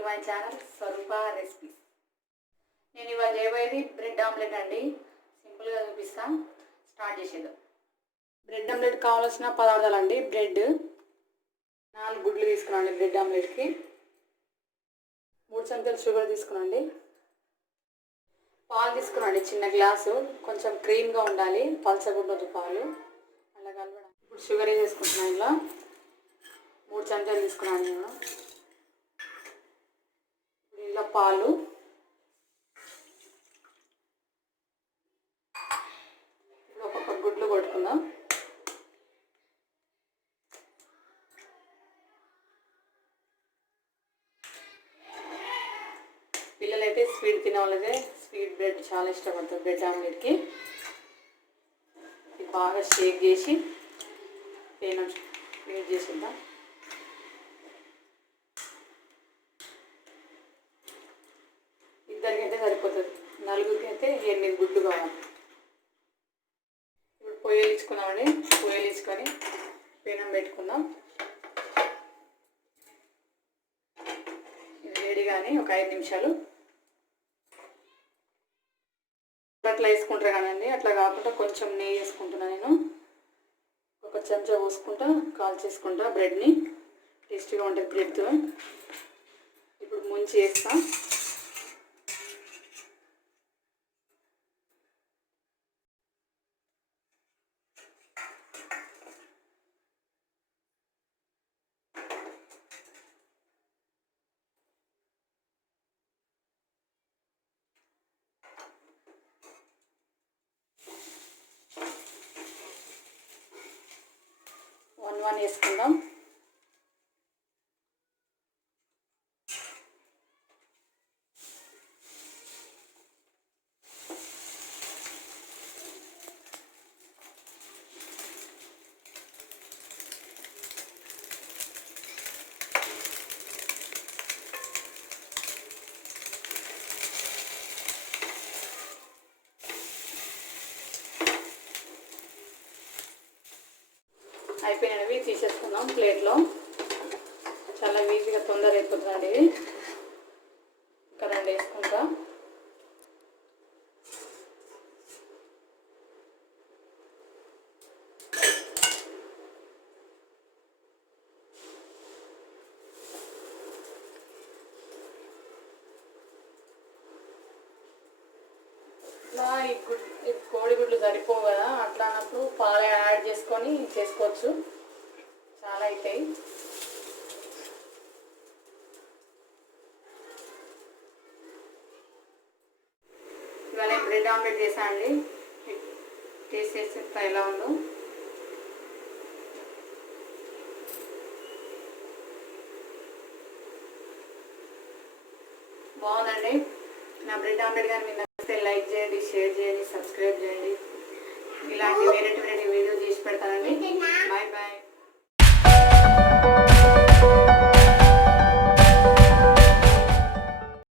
To my channel Swarupa recipes. నేను ఇవాళ చేయబోయేది బ్రెడ్ ఆమ్లెట్ అండి. సింపుల్గా చూపిస్తాను, స్టార్ట్ చేసేద్దాం. బ్రెడ్ ఆమ్లెట్ కావాల్సిన పదార్థాలు అండి: బ్రెడ్ 4 గుడ్లు తీసుకున్నాండి, బ్రెడ్ ఆమ్లెట్కి 3 చెంచాలు షుగర్ తీసుకున్నాండి, పాలు తీసుకున్నాండి చిన్న గ్లాసు, కొంచెం క్రీమ్గా ఉండాలి, పల్చగుండదు పాలు, అలా కలపడం. ఇప్పుడు షుగర్ వేసుకుంటున్నాను. ఇలా 3 చెంచాలు తీసుకున్నాను నేను. ఇలా పాలు, ఇప్పుడు ఒక్కొక్క గుడ్లు కొట్టుకుందాం. పిల్లలైతే స్వీట్ తినే వాళ్ళైతే స్వీట్ బ్రెడ్ చాలా ఇష్టపడతారు. బ్రెడ్ ఆమ్లెట్కి బాగా షేక్ చేసి పేన వేడి చేసిద్దాం. ఇద్దరికి అయితే సరిపోతుంది, నలుగురికి అయితే 8 గుడ్లు కావాలి. ఇప్పుడు పొయ్యి వేయించుకున్నామండి. పొయ్యి వేయించుకొని పెనం పెట్టుకుందాం. ఇది వేడిగానే ఒక 5 నిమిషాలు అట్లా వేసుకుంటారు కదండి, అట్లా కాకుండా కొంచెం నెయ్యి వేసుకుంటున్నాను నేను. ఒక చెంచా పోసుకుంటా కాల్చేసుకుంటా బ్రెడ్ని. టేస్టీగా ఉంటుంది బ్రెడ్తో. ఇప్పుడు ముంచి వేస్తా. వన్ వేసుకుందాం. అయిపోయినవి తీసేసుకుందాం ప్లేట్లో. చాలా ఈజీగా తొందర అయిపోతుందండి ఇది. ఇంకా 2 వేసుకుంటా. ఇలా ఈ కోడిగుడ్లు సరిపోవు కదా, అట్లా అన్నప్పుడు పాలు యాడ్ చేసుకొని చేసుకోవచ్చు, చాలా అవుతాయి. ఇవాళ నేను బ్రెడ్ ఆమ్లెట్ చేశాను అండి. టేస్ట్ చేసి చెప్తా ఎలా ఉందో. బాగుందండి నా బ్రెడ్ ఆమ్లెట్. కానీ మీరు నచ్చితే లైక్ చేయండి, షేర్ చేయండి, సబ్స్క్రైబ్ చేయండి. ఇలాంటి వేరే వీడియో చేసి పెడతానండి. Bye bye.